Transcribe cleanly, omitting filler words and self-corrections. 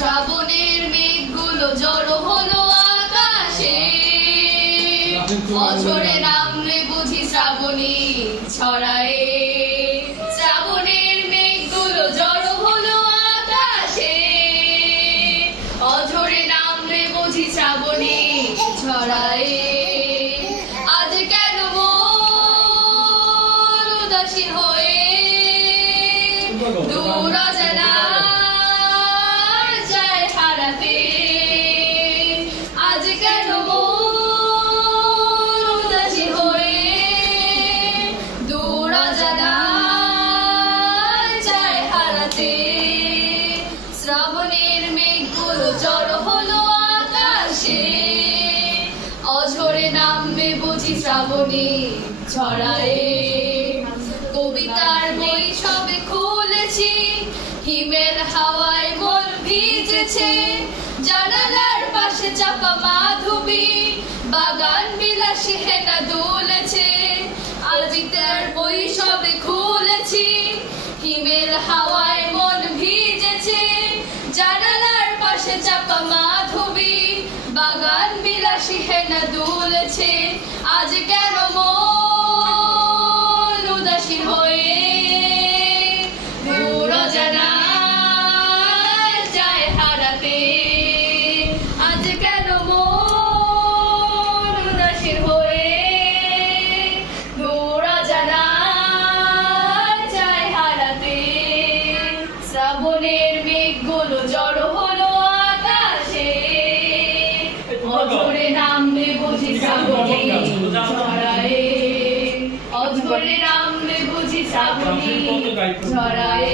শ্রাবণের মেঘগুলো জড়ো হলো আকাশে, অঝরে নামলে বুঝি শ্রাবণী ছড়ায়। শ্রাবণের মেঘগুলো জড়ো হলো আকাশে, অঝরে নামলে বুঝি শ্রাবণী ছড়ায়। আজ কেন মন উদাসীন হয়ে দূর অজানা যায় হারাতে। আজ কেন মন উদাসীন হয়ে দূর অজানা যায় হারাতে। শ্রাবণের মেঘগুলো জড়ো হলো আকাশে, অঝরে নামবে বুঝি শ্রাবণী ছড়ায়। কবিতার বই সবে খুলেছি, হিমের হাওয়ায় মন ভিজেছে। জানালার পাশে চাপা মাধবী, বাগান বিলাসী হেনা দুলেছে। কবিতার বই সবে খুলেছি, হিমের হাওয়ায় মন ভিজেছে। জানালার পাশে চাপা মাধবী, বাগান বিলাসী হেনা দুলেছে। আজ কেন মন উদাসীন হয়ে দূর অজানা যায় হারাতে। আজ কেন মন উদাসীন হয়ে দূর অজানা যায় হারাতে। শ্রাবণের মেঘগুলো জড়ো হলো আকাশে, অঝরে নামবে বুঝি শ্রাবণী ছড়ায়। অঝরে নামবে বুঝি শ্রাবণী ছড়ায়।